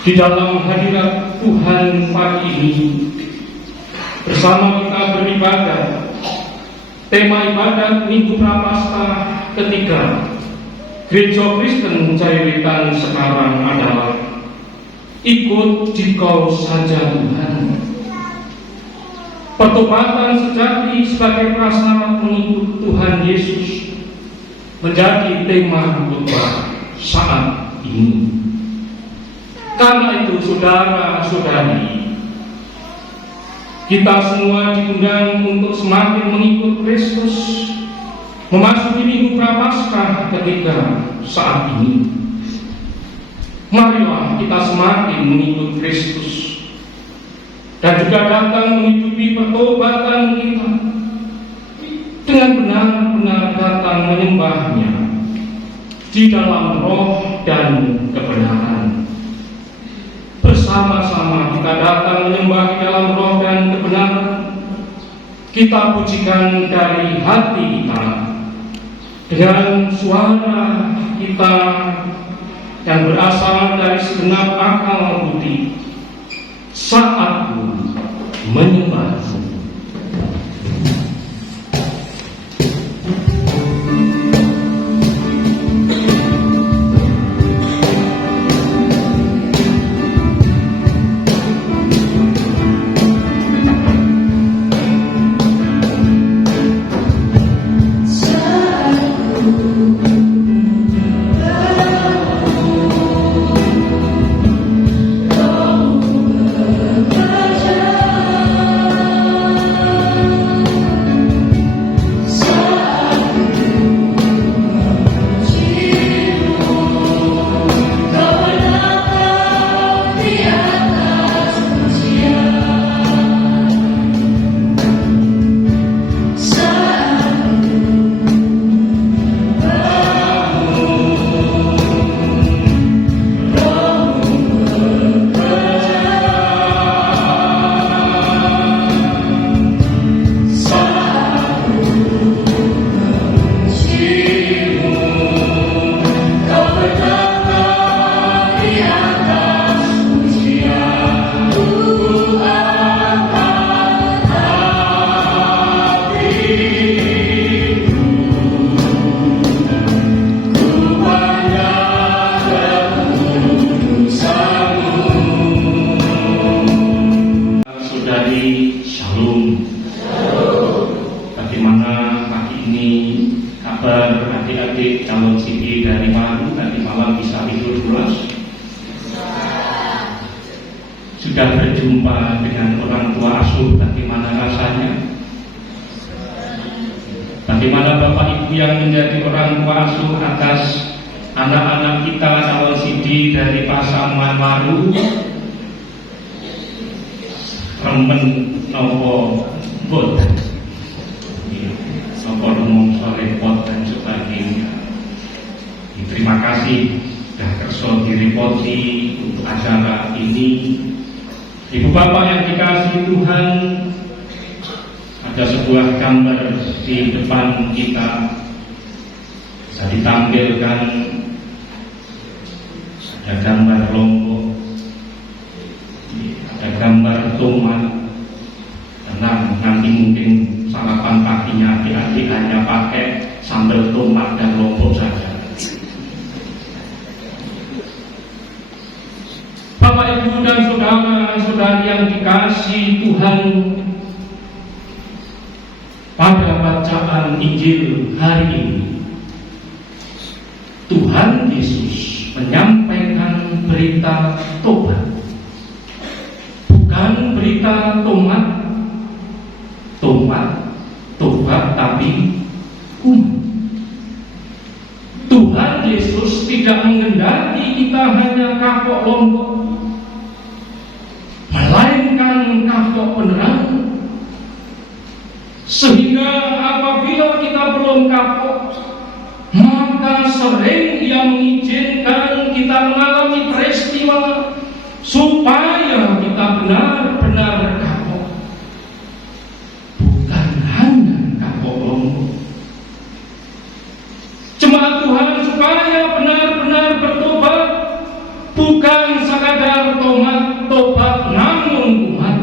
Di dalam hadirat Tuhan pagi ini, bersama kita beribadah. Tema ibadat Minggu Prapaskah ketiga Gereja Kristen Jaiwetan sekarang adalah ikut Dikau saja Tuhan. Pertobatan sejati sebagai prasyarat mengikut Tuhan Yesus menjadi tema khotbah saat ini. Karena itu, saudara-saudari, kita semua diundang untuk semakin mengikut Kristus memasuki Minggu Prapaskah ketiga saat ini. Marilah kita semakin mengikut Kristus dan juga datang menghidupi pertobatan kita dengan benar-benar datang menyembahnya di dalam roh dan kebenaran. Bersama-sama kita datang menyembah di dalam roh dan kebenaran. Kita pujikan dari hati kita dengan suara kita yang berasal dari segenap akal budi. Saatku menyembahmu. Bagaimana pagi ini kabar adik-adik calon CD dari Maru? Tadi malam bisa tidur pulas? Sudah berjumpa dengan orang tua asuh, bagaimana rasanya? Bagaimana Bapak Ibu yang menjadi orang tua asuh atas anak-anak kita calon CD dari Pasaman Maru? Remen nopo bot, nopo rumong repot dan sebagainya. Terima kasih sudah kerso direpoti untuk acara ini. Ibu Bapak yang dikasihi Tuhan, ada sebuah gambar di depan kita bisa ditampilkan. Ada gambar lombok, ada gambar tomat. Tenang, nanti mungkin sarapan paginya adik-adik hanya pakai sambal tomat dan lombok saja. Bapak Ibu dan saudara-saudari yang dikasihi Tuhan, pada bacaan Injil hari ini Tuhan Yesus menyampaikan berita tobat, bukan berita tobat tapi umat. Tuhan Yesus tidak menghendaki kita hanya kapok lombok, melainkan kapok beneran. Sehingga apabila kita belum kapok, maka sering Ia mengizinkan kita mengalami peristiwa supaya kita benar-benar kapok, bukan hanya kapok lombok. Jemaat Tuhan supaya benar-benar bertobat, bukan sekadar sekadar tobat namun kuat.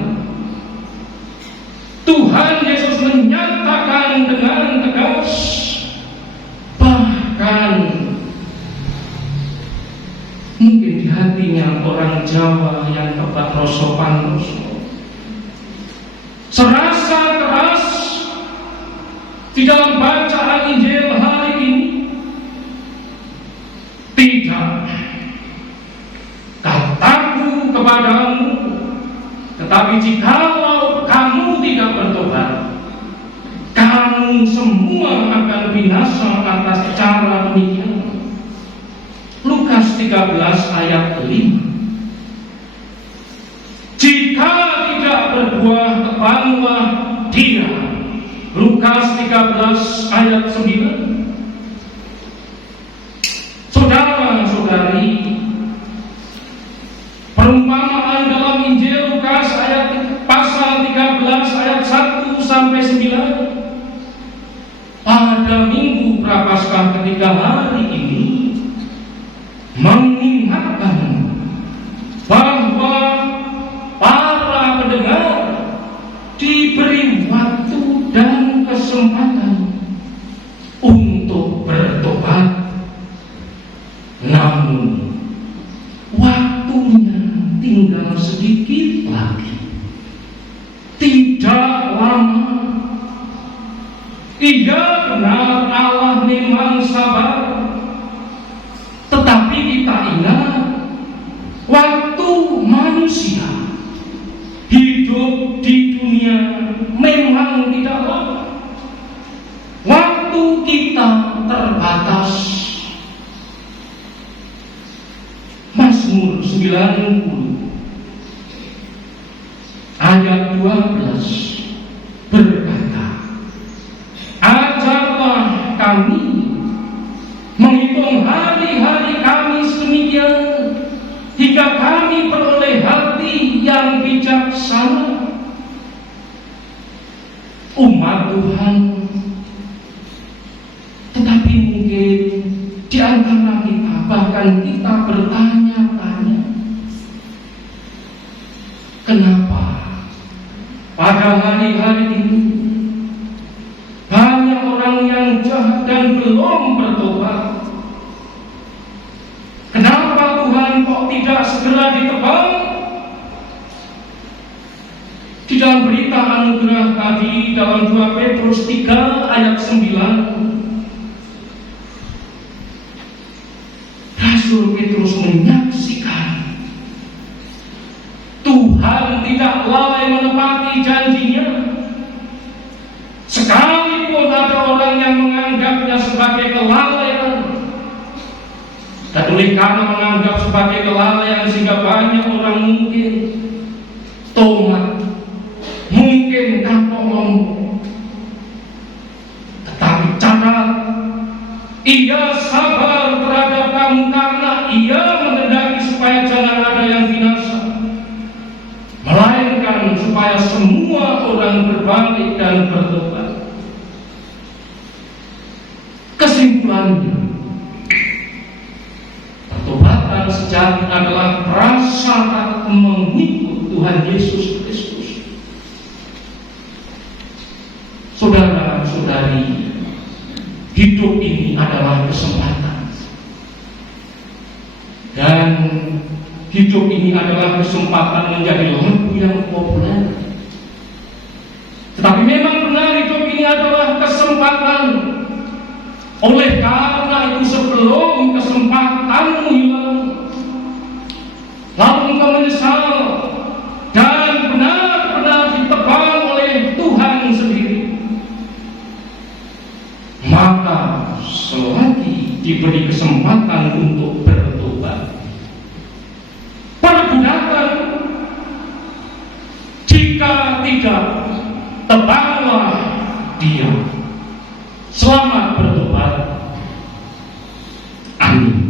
Tuhan Yesus menyatakan dengan tegas, bahkan mungkin di hatinya orang Jawa yang tepat rosopan serasa keras di dalam bacaan Injil hari ini. Tidak, kataku kepadamu, tetapi jikalau kamu tidak bertobat, kamu semua akan binasa atas cara demikian. Lukas 13 ayat 5. Jika tidak berbuah, tebanlah dia. Lukas 13 ayat 9. Saudara-saudari, perumpamaan dalam Injil Lukas pasal 13 ayat 1 sampai 9 pada Minggu Prapaskah ketika hari ini mengingatkan bahwa para pendengar diberi waktu dan kesempatan untuk bertobat. Namun waktunya tinggal sedikit lagi, tidak lama. Iya benar, Allah memang sabar, tetapi kita ingat waktu manusia hidup di dunia memang tidak lama. Waktu kita terbatas. Mazmur 90 ayat 12 berkata, ajarlah kami menghitung hari-hari kami sedemikian hingga kami beroleh hati yang bijaksana. Umat Tuhan, tetapi mungkin di antara kita, bahkan kita bertanya-tanya, kenapa pada hari-hari ini banyak orang yang jahat dan belum bertobat? Kenapa Tuhan kok tidak segera ditebang? Di dalam berita anugerah tadi dalam 2 Petrus 3 ayat 9, Rasul Petrus menyaksikan Tuhan tidak lalai menepati janjinya. Sekalipun ada orang yang menganggapnya sebagai kelalaian, dan oleh karena menganggap sebagai kelalaian sehingga banyak orang mungkin tomat, mungkin kapok lombok. Tetapi catat, ia sabar terhadap kamu karena ia menghendaki supaya jangan ada yang binasa, melainkan supaya semua orang berbalik dan bertobat. Kesimpulannya, pertobatan sejati adalah prasyarat mengikut Tuhan Yesus Kristus. Saudara-saudari, hidup ini adalah kesempatan, dan hidup ini adalah kesempatan menjadi lagu yang populer. Tetapi memang benar hidup ini adalah kesempatan. Oleh karena itu sebelum kesempatanmu hilang, lalu engkau menyesal dan benar-benar ditebang oleh Tuhan sendiri, maka selagi diberi kesempatan untuk bertobat, pergunakan. Jika tidak, tebanglah dia. Selamat bertobat. Amin.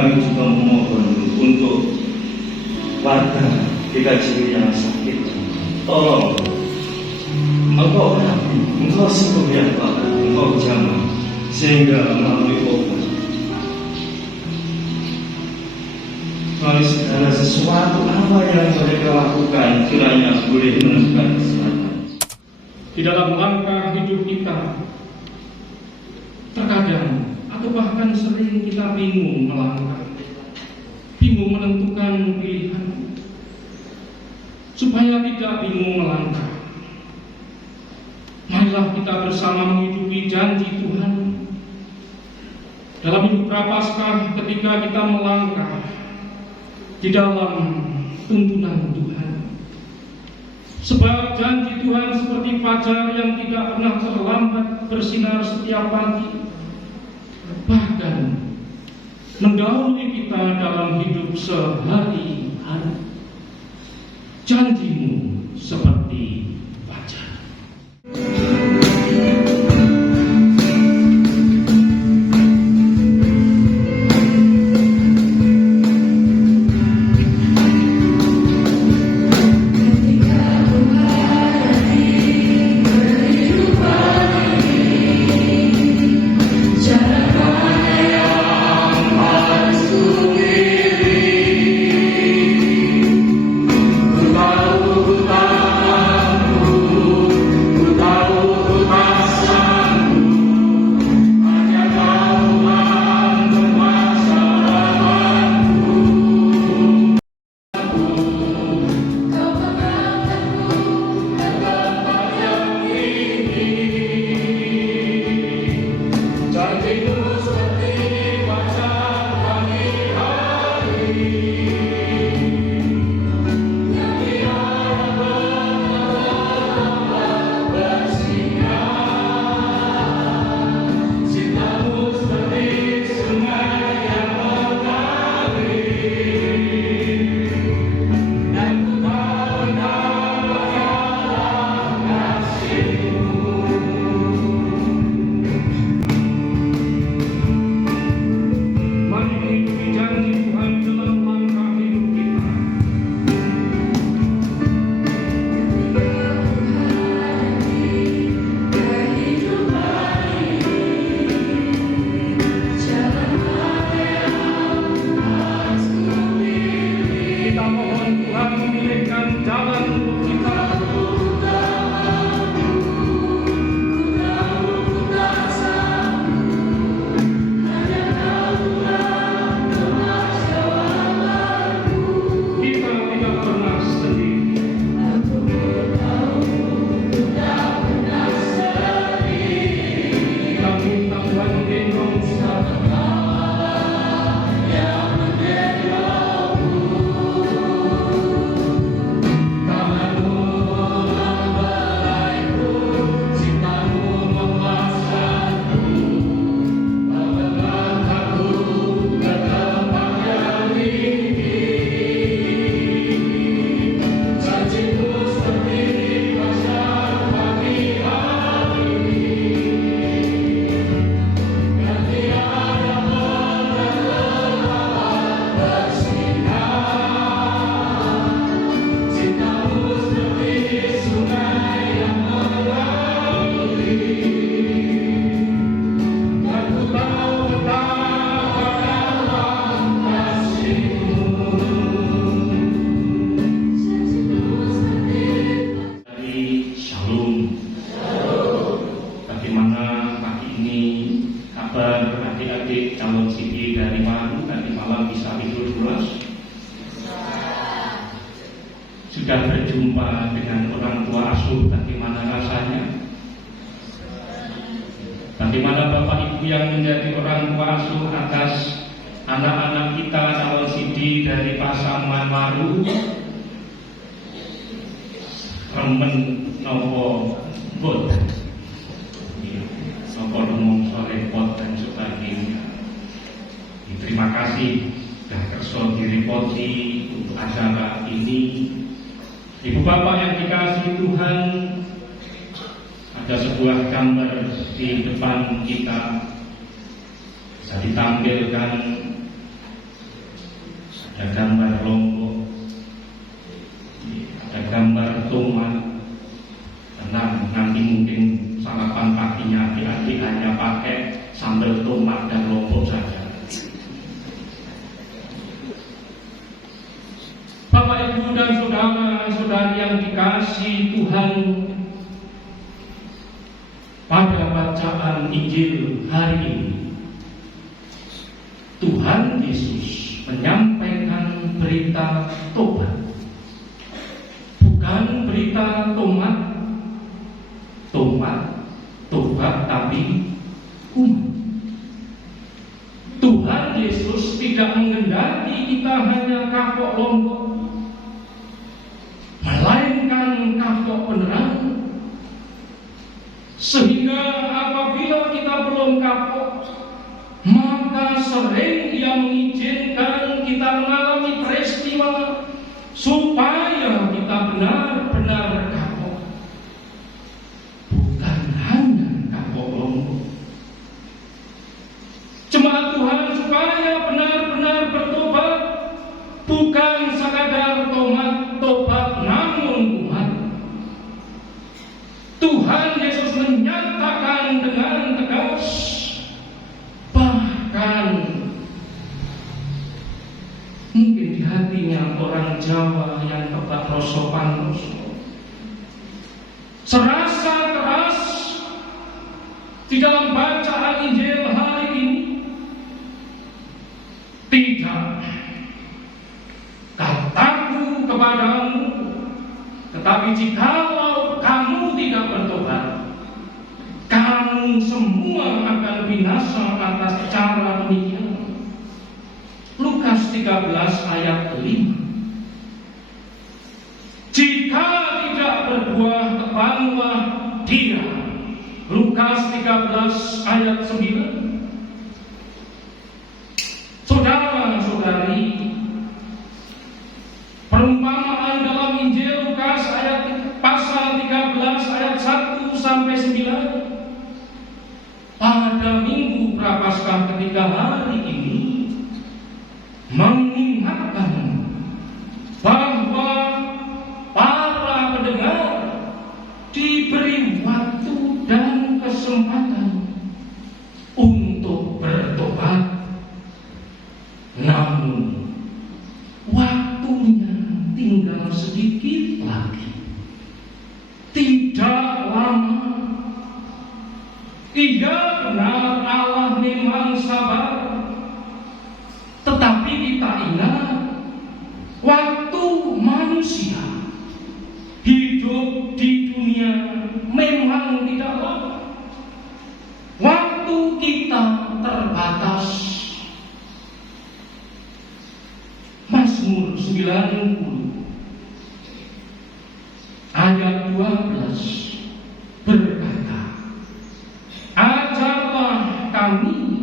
kami juga memohon untuk warga DKJ yang sakit. Tolong, Engkau sembuh ya Pak, Engkau jamah sehingga melalui obat, melalui segala sesuatu apa yang mereka lakukan kiranya boleh menemukan kesehatan. Di dalam langkah hidup kita, terkadang atau bahkan sering kita bingung melangkah, bingung menentukan pilihan. Supaya tidak bingung melangkah, marilah kita bersama menghidupi janji Tuhan dalam hidup Prapaskah ketika kita melangkah di dalam tuntunan Tuhan. Sebab janji Tuhan seperti fajar yang tidak pernah terlambat bersinar setiap pagi, bahkan mendahului kita dalam hidup sehari-hari. Janjimu seperti fajar. Sudah berjumpa dengan orang tua asuh, bagaimana rasanya? Bagaimana Bapak Ibu yang menjadi orang tua asuh atas anak-anak kita calon sidi dari Pasaman Waru, remen nopo bot, nopo rumong repot dan sebagainya. Terima kasih sudah kerso direpoti untuk acara ini. Ibu Bapak yang dikasihi Tuhan, ada sebuah gambar di depan kita bisa ditampilkan ada gambar lombok, ada gambar tomat. Tenang, nanti mungkin sarapan paginya adik-adik hanya pakai sambal tomat dan lombok saja. Bapak, Ibu, dan saudara-saudari yang dikasihi Tuhan, pada bacaan Injil hari ini, Tuhan Yesus menyampaikan berita tobat, bukan berita tobat, tapi umat. Tuhan Yesus tidak menghendaki kita hanya kapok lombok, melainkan kapok beneran. Sehingga apabila kita belum kapok, maka sering Ia mengizinkan kita mengalami peristiwa supaya kita benar-benar kapok, bukan hanya kapok lombok. Jemaat Tuhan, supaya benar-benar bertobat, bukan sekadar tobat namun umat. Tuhan Yesus menyatakan dengan tegas, bahkan mungkin di hatinya orang Jawa yang tebak rosopan, serasa keras di dalam bacaan Injil hari ini. Tidak, kataku kepadamu, tetapi jikalau kamu tidak bertobat, kamu semua akan binasa atas cara demikian. Lukas 13 ayat 5. Jika tidak berbuah, tebanlah dia. Lukas 13 ayat 9. Saudara-saudari, perumpamaan dalam Injil Lukas pasal 13 ayat 1 sampai 9 pada minggu Prapaskah ketika hari ini mengingatkan bahwa para pendengar diberi waktu dan kesempatan untuk bertobat. Namun waktunya tinggal sedikit lagi, tidak lama. Iya benar, Allah memang sabar, tetapi kita ingat waktu manusia hidup di dunia memang tidak lama. Waktu kita terbatas. Mazmur 90 ayat 12 berkata, ajarlah kami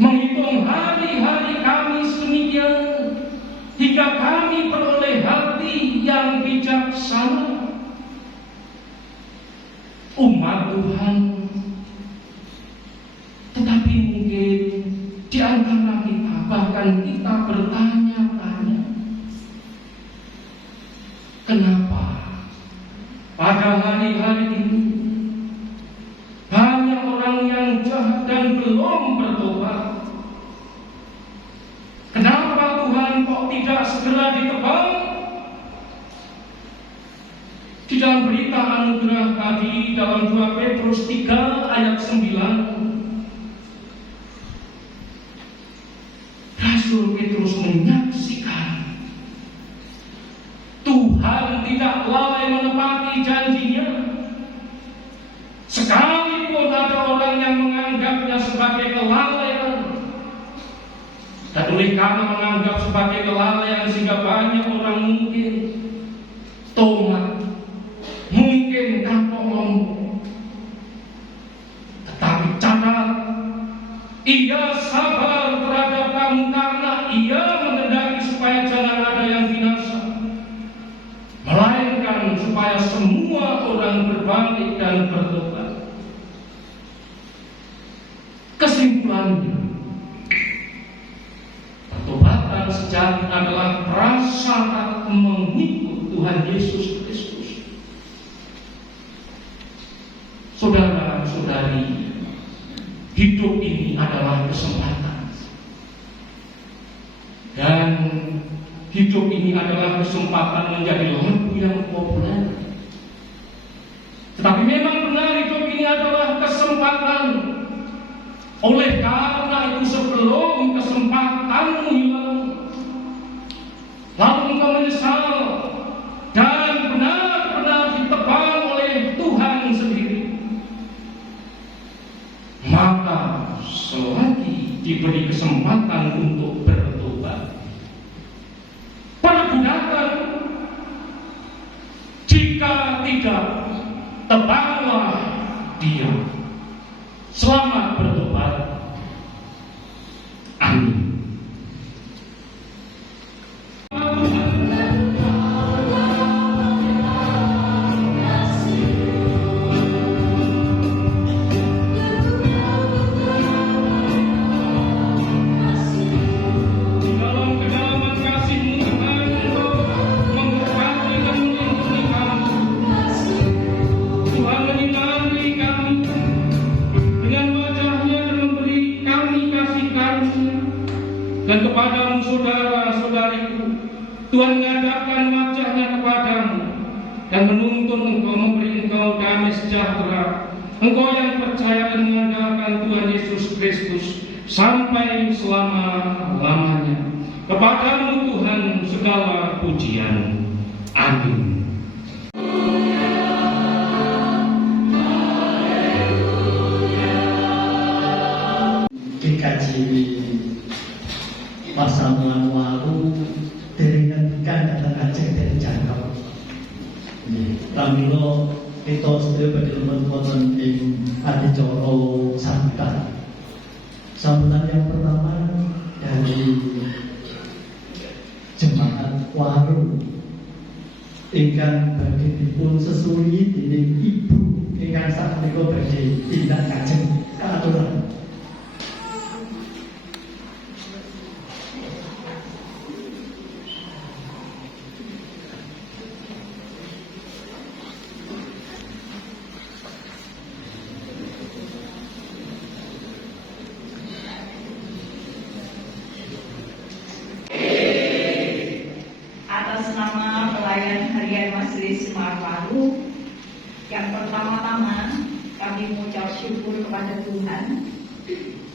menghitung hari-hari kami sedemikian, hingga kami beroleh hati yang bijaksana. Umat Tuhan, tetapi mungkin di antara kita, bahkan kita bertanya-tanya, kenapa pada hari-hari ini banyak orang yang jahat dan belum bertobat? Kenapa Tuhan kok tidak segera ditebang? Di dalam berita anugerah tadi dalam 2 Petrus 3 ayat 9, Rasul Petrus menyaksikan Tuhan tidak lalai menepati janjinya. Sekalipun ada orang yang menganggapnya sebagai kelalaian, dan oleh karena menganggap sebagai kelalaian sehingga banyak orang mungkin tomat, mungkin kapok lombok. Tetapi catat, Ia sabar terhadap kamu karena Ia menghendaki supaya jangan ada yang binasa, melainkan supaya semua orang berbalik dan bertobat. Kesimpulannya, pertobatan sejati Tuhan Yesus Kristus. Saudara-saudari, hidup ini adalah kesempatan. Dan hidup ini adalah kesempatan menjadi lagu yang populer. Tetapi memang benar hidup ini adalah kesempatan. Oleh karena itu sebelum kesempatanmu hilang, lalu engkau menyesal dan benar-benar ditebang oleh Tuhan sendiri, maka selagi diberi kesempatan untuk bertobat, pergunakan. Jika tidak, tebanglah dia. Selamat bertobat. Amin. Dan kepadamu saudara-saudariku, Tuhan menghadapkan wajahnya kepadamu dan menuntun engkau, memberi engkau damai sejahtera. Engkau yang percaya dan mengandalkan Tuhan Yesus Kristus sampai selama-lamanya. Kepadamu Tuhan segala pujian. Amin. Dikaji pasamuan waru dari nantikan datang Aceh dari Jangkau. Pramilo kita sedaya badhe wonten ing adicara sambutan. Sambutan yang pertama dari jemaat waru ingkang badhe dipun sesuli dening ibu ingkang sapunika badhe tindak kajeng kaaturan. Yang pertama-tama kami mengucap syukur kepada Tuhan,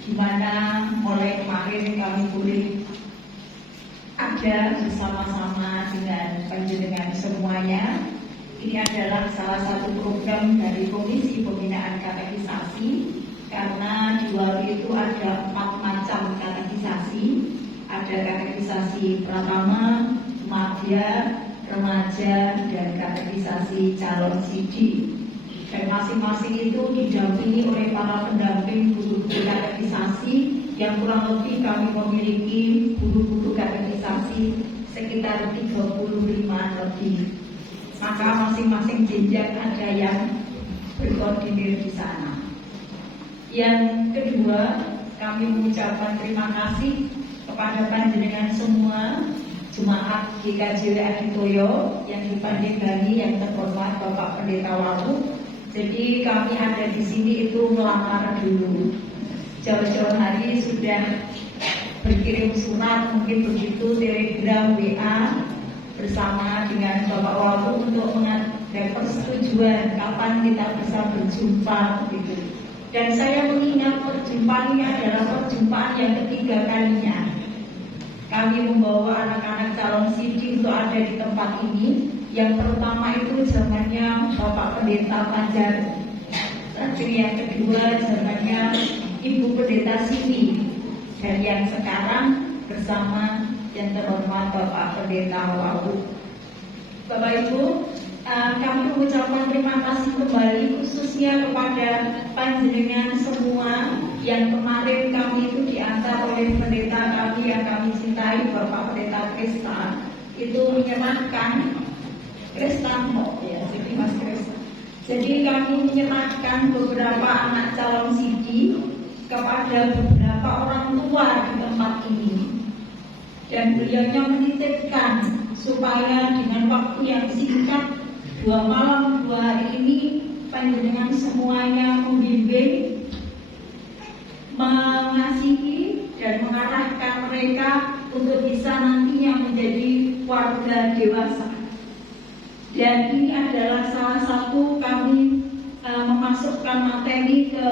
di mana mulai kemarin kami boleh ada bersama-sama dengan panjenengan semuanya. Ini adalah salah satu program dari Komisi Pembinaan Katekisasi, karena di Waru itu ada 4 macam katekisasi. Ada katekisasi pertama, madya, remaja, dan katekisasi calon sidi. Dan masing-masing itu didampingi oleh para pendamping guru-guru katekisasi yang kurang lebih kami memiliki guru-guru katekisasi sekitar 35 lebih. Maka masing-masing jenjang ada yang berkoordinir di sana. Yang kedua, kami mengucapkan terima kasih kepada panjenengan semua, Jemaat GKJ Aditoyo yang dipandegani yang terhormat Bapak Pendeta Walu. Jadi kami ada di sini itu melamar dulu. Jauh-jauh hari sudah berkirim surat, mungkin begitu, telegram, WA bersama dengan Bapak Walu untuk mengadakan persetujuan kapan kita bisa berjumpa gitu. Dan saya mengingat perjumpaan ini adalah perjumpaan yang ketiga kalinya. Kami membawa anak-anak calon sidi untuk ada di tempat ini. Yang pertama itu zamannya Bapak Pendeta Panjar. Lalu yang kedua zamannya Ibu Pendeta Sini. Dan yang sekarang bersama yang terhormat Bapak Pendeta Wawu. Bapak Ibu, kami mengucapkan terima kasih kembali khususnya kepada panjenengan semua yang kemarin kami itu diantar oleh pendeta kami yang kami cintai, Bapak Pendeta Krista, itu menyerahkan jadi Mas Krista. Jadi kami menyerahkan beberapa anak calon sidi kepada beberapa orang tua di tempat ini, dan beliaunya menitipkan supaya dengan waktu yang singkat 2 malam 2 hari ini panjenengan semuanya membimbing, mengasihi dan mengarahkan mereka untuk bisa nantinya menjadi warga dewasa. Dan ini adalah salah satu kami memasukkan materi ke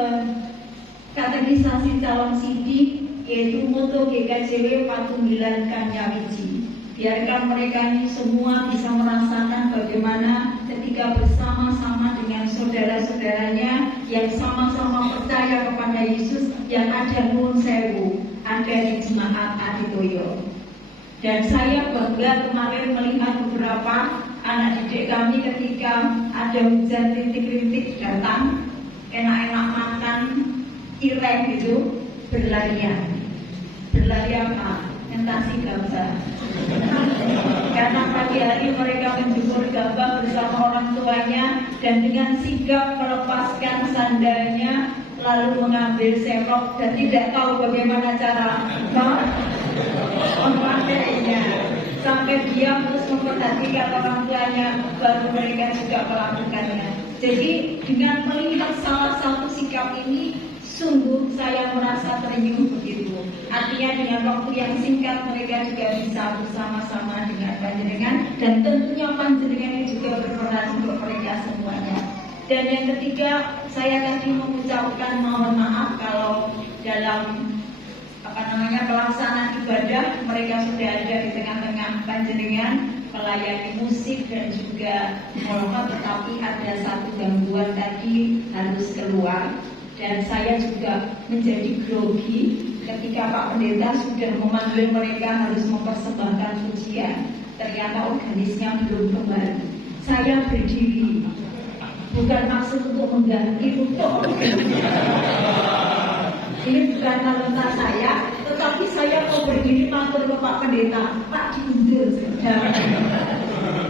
katekisasi calon sidik, yaitu moto GKJW Patunggilan Kanyawiji. Biarkan mereka ini semua bisa merasakan bagaimana ketika bersama-sama dengan saudara-saudaranya yang sama-sama percaya kepada Yesus, yang ada Nuwun Sewu, ada di Jemaat Aditoyo. Dan saya bangga kemarin melihat beberapa anak didik kami ketika ada hujan rintik-rintik datang, enak-enak makan, ireng gitu, berlarian. Berlari apa? Mentasi gabah. Karena pagi hari mereka menjemur gabah bersama orang tuanya dan dengan sigap melepaskan sandalnya, lalu mengambil serok dan tidak tahu bagaimana cara memakainya. Sampai dia terus memperhatikan orang tuanya, baru mereka juga melakukannya. Jadi dengan melihat salah satu sikap ini, sungguh saya merasa terenyuh begitu. Artinya dengan waktu yang singkat mereka juga bisa bersama-sama dengan panjenengan, dan tentunya panjenengan ini juga berperan untuk mereka semuanya. Dan yang ketiga, saya tadi mengucapkan mohon maaf kalau dalam pelaksanaan ibadah mereka sudah ada di tengah-tengah panjenengan melayani musik dan juga molot, tetapi ada satu gangguan tadi harus keluar. Dan saya juga menjadi grogi ketika Pak Pendeta sudah memanggil mereka harus mempersembahkan pujian. Ternyata organisnya belum kembali. Saya berdiri, bukan maksud untuk mengganti, untuk ini bukan talenta saya, tetapi saya mau berdiri matur ke Pak Pendeta, Pak diundur saja.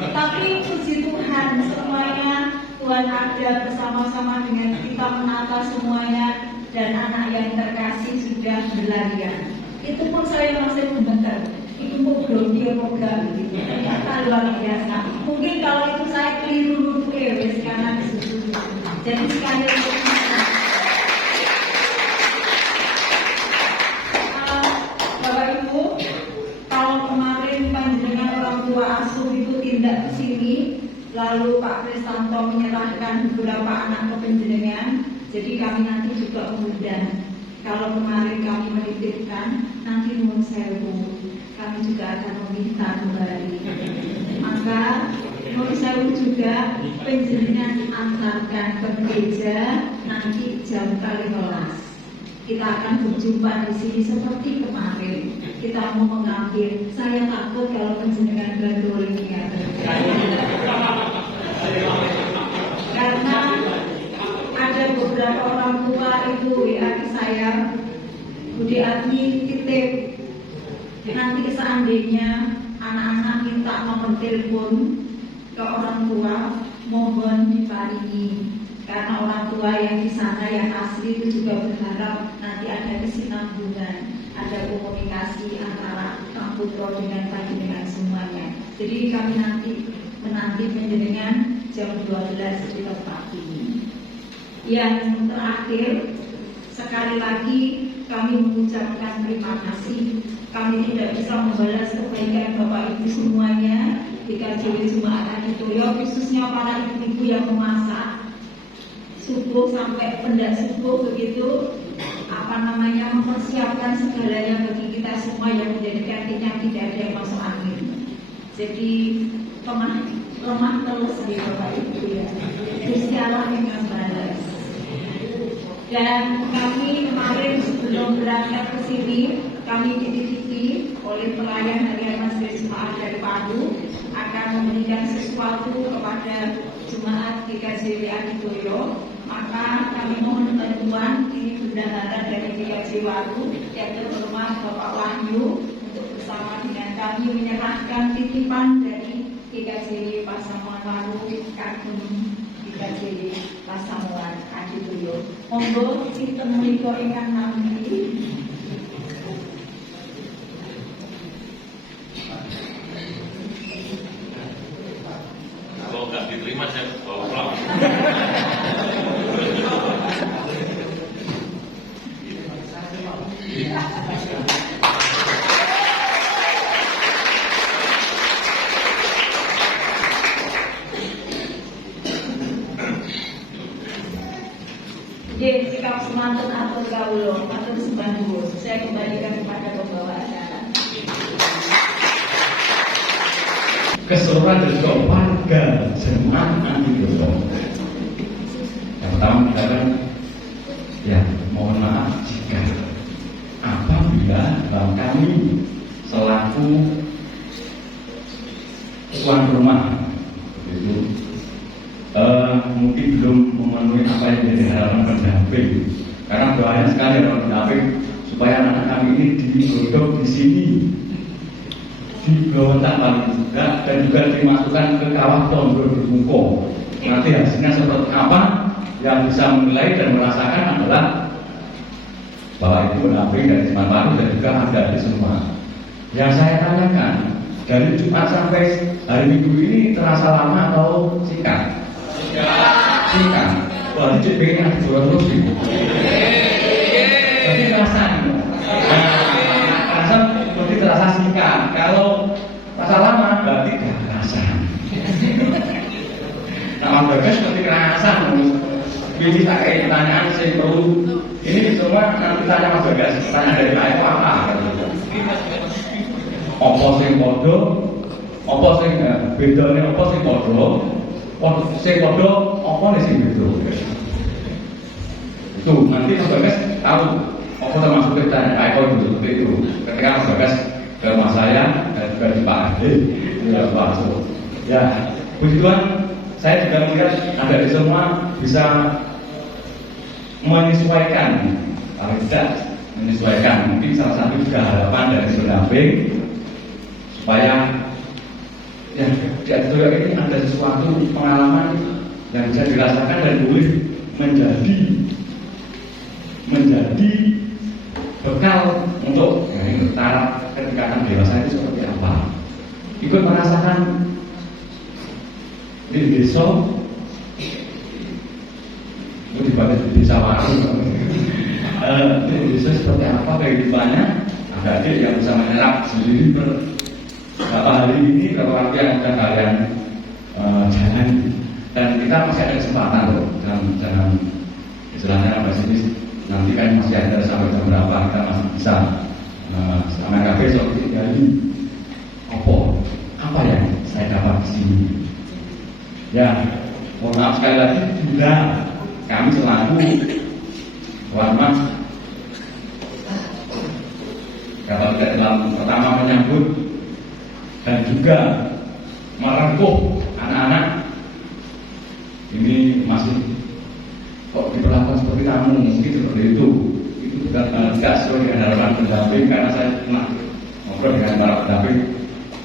Tapi puji Tuhan, semuanya Tuhan ada bersama-sama dengan kita menata semuanya, dan anak yang terkasih sudah berlarian. Itu pun saya masih membentar, itu mau grogi atau enggak gitu. Ternyata luar biasa. Mungkin kalau itu saya keliru wes karena disitu. Jadi sekali lagi Bapak Ibu, kalau kemarin panjenengan orang tua asuh itu tindak ke sini, lalu Pak Kristanto menyerahkan beberapa anak ke panjenengan, jadi kami nanti juga mengundang. Kalau kemarin kami menitipkan, nanti Nuwun Sewu, kami juga akan meminta kembali. Maka Nuwun Sewu juga panjenengan antarkan ke gereja nanti jam 15. Kita akan berjumpa di sini seperti kemarin. Kita mau mengambil. Saya takut kalau panjenengan gandoli ya. Karena ada beberapa orang tua itu WA ke saya, Budi Ati titip, nanti seandainya anak-anak minta nomor telepon ke orang tua, mohon diparingi. Karena orang tua yang di sana yang asli itu juga berharap nanti ada kesinambungan, ada komunikasi antara Kang Putro dengan panjenengan semuanya. Jadi kami nanti menanti panjenengan jam 12 di tempat ini. Yang terakhir, sekali lagi kami mengucapkan terima kasih. Kami tidak bisa membalas kebaikan Bapak Ibu semuanya di KJW Jemaat Aditoyo, khususnya para ibu-ibu yang memasak subuh sampai pendak subuh begitu, mempersiapkan segalanya bagi kita semua yang menjadikan kita tidak ada yang masuk angin. Jadi lemah terus di Bapak Ibu ya. Gusti Allah yang membalas. Dan kami kemarin sebelum berangkat ke sini, kami dititipi oleh pelayan harian Majelis Jemaat dari Palu akan memberikan sesuatu kepada jemaat GKJW Aditoyo. Maka kami mohon bantuan, ini bendahara dari GKJ Waru yang terhormat Bapak Wahyu untuk bersama dengan kami menyerahkan titipan dari GKJ Pasamuan Waru kagem GKJ Pasamuan Aditoyo. Monggo sinten menika ingkang nampi. Semoga nggak diterima saya bawa pulang. Jadi sikap semantun atau gaulo atau sembandu. Saya kembalikan kepada pembawa acara. Keseluruhan dari warga jemaat anti dosa. Yang pertama kita kan, ya mohon maaf jika apabila dalam kami selaku tuan rumah itu mungkin belum memenuhi apa yang menjadi harapan pendamping. Karena doanya sekali orang pendamping supaya anak kami ini digodok di sini, dibawa paling juga, dan juga dimasukkan ke kawah Tondo di Bungko. Nanti hasilnya seperti apa yang bisa menilai dan merasakan adalah bahwa itu pendamping dari Seman Baru dan juga ada di semua. Yang saya tanyakan, dari Jumat sampai hari Minggu ini terasa lama atau singkat? Singkat. Wah, ini pengen ada terus gitu. Jadi terasa gitu. Terasa seperti terasa singkat. Kalau terasa lama berarti gak terasa. Nah, Bagas seperti kerasa. Ini tak kayak pertanyaan saya perlu. Ini semua nanti tanya Mas Bagas. Tanya dari Pak Eko apa? Apa sing podo? Apa sing bedane? Apa sing podo? Sing podo apa nih sing beda? Itu nanti Mas Bagas tahu apa termasuk pertanyaan Pak Eko itu seperti itu. Ketika Mas Bagas ke rumah saya dan juga di Pak Ade, ya Pak Aso. Ya, puji Tuhan, saya juga melihat ada di semua bisa menyesuaikan, kalau tidak menyesuaikan, mungkin salah satu juga harapan dari pendamping supaya ya di atas ini ada sesuatu pengalaman yang bisa dirasakan dan boleh menjadi bekal untuk taraf ketika dewasa itu seperti apa. Ikut merasakan di desa, itu dibalik di desa Waru. Di desa seperti apa kehidupannya? Ada adik yang bisa menyerap sendiri berapa hari ini, berapa waktu yang akan kalian jalan. Dan kita masih ada kesempatan loh, jangan istilahnya pesimis. Nanti kan masih ada sampai jam berapa kita masih bisa sama kafe seperti ini. Apa yang saya dapat di sini? Ya, mohon maaf sekali lagi bila kami selaku warma dapat dalam pertama menyambut dan juga merengkuh anak-anak ini masih kok diperlakukan seperti tamu, mungkin seperti itu tidak sesuai dengan harapan pendamping. Karena saya pernah ngobrol dengan para pendamping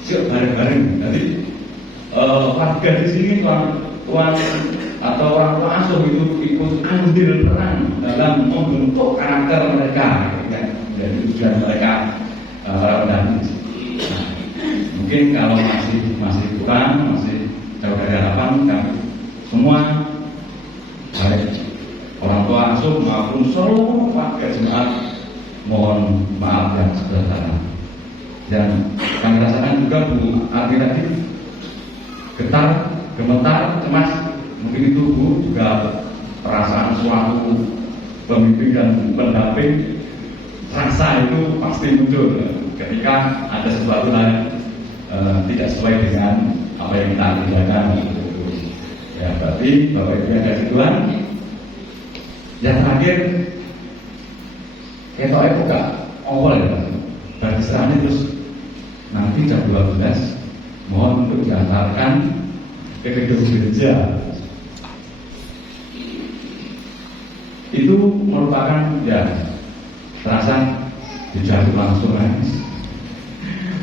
siap bareng-bareng. Jadi warga di sini tuan atau orang tua asuh itu ikut andil peran dalam membentuk karakter mereka, ya, dari tujuan mereka para pendamping. Nah, mungkin kalau masih kurang, masih jauh dari harapan, kami semua baik orang tua asuh maupun seluruh warga jemaat mohon maaf yang sebesar-besarnya. Dan kami rasakan juga Bu Arti tadi getar, gemetar, cemas. Mungkin itu Bu juga perasaan suatu pemimpin dan pendamping, rasa itu pasti muncul ketika ada sesuatu yang tidak sesuai dengan apa yang kita kerjakan. Ya, berarti Bapak Ibu yang kasih Tuhan. Yang terakhir, ketoknya buka awal ya Pak. Dan istilahnya terus nanti jam 12 mohon untuk diantarkan ke gedung gereja. Itu merupakan ya terasa dijatuh langsung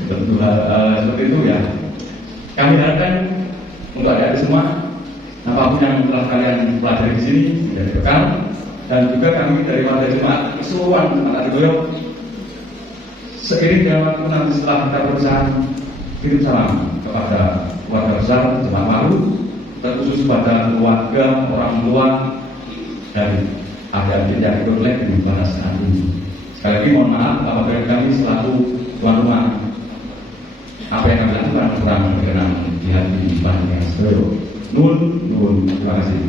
tentu seperti itu ya. Kami harapkan untuk adik-adik semua apapun yang telah kalian pelajari di sini menjadi bekal. Dan juga kami dari warga jemaat keseluruhan jemaat Adigoyo seiring dengan waktu nanti setelah kita berusaha kirim salam kepada warga besar jemaat Waru terkhusus pada keluarga, orang tua dan adik-adik yang ikut live pada saat ini. Sekali lagi mohon maaf apabila kami selaku tuan rumah apa yang kami lakukan kurang berkenan di hati panjenengan sedaya. Nuwun, terima kasih.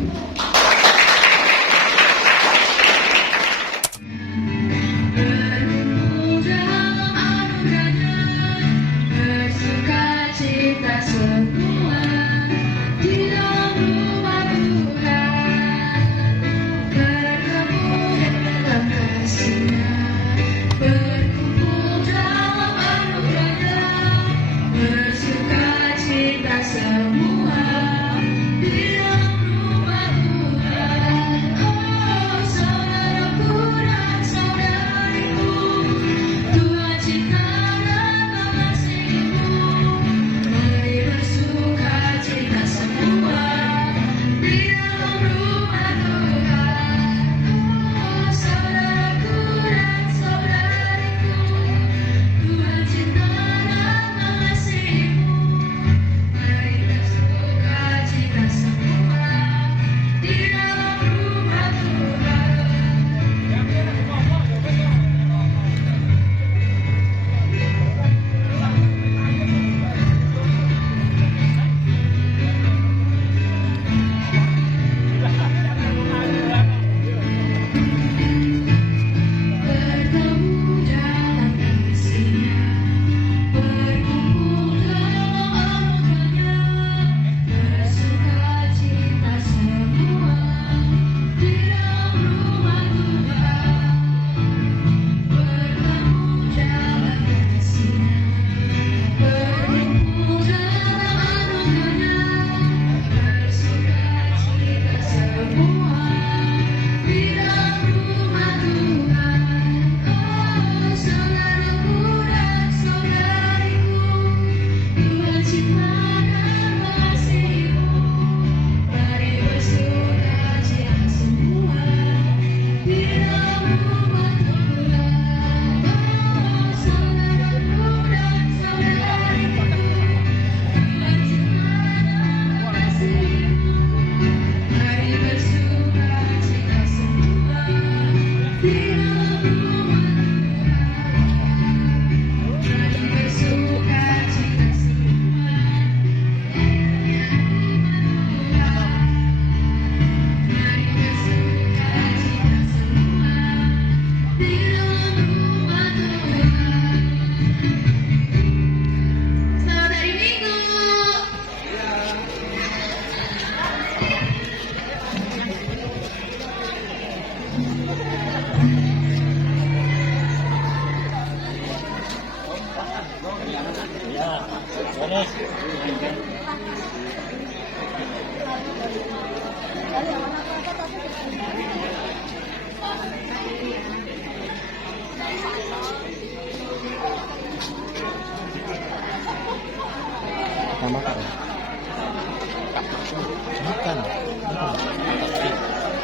Makan.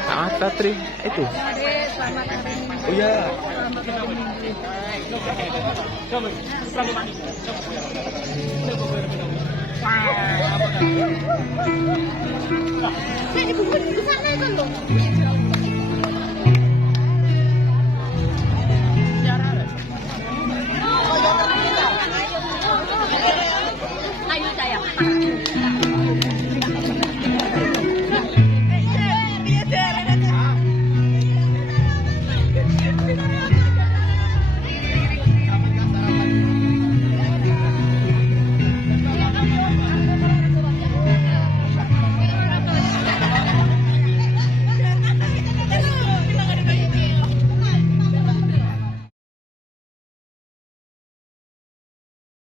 Saat Patri itu. Oh ya. Ibu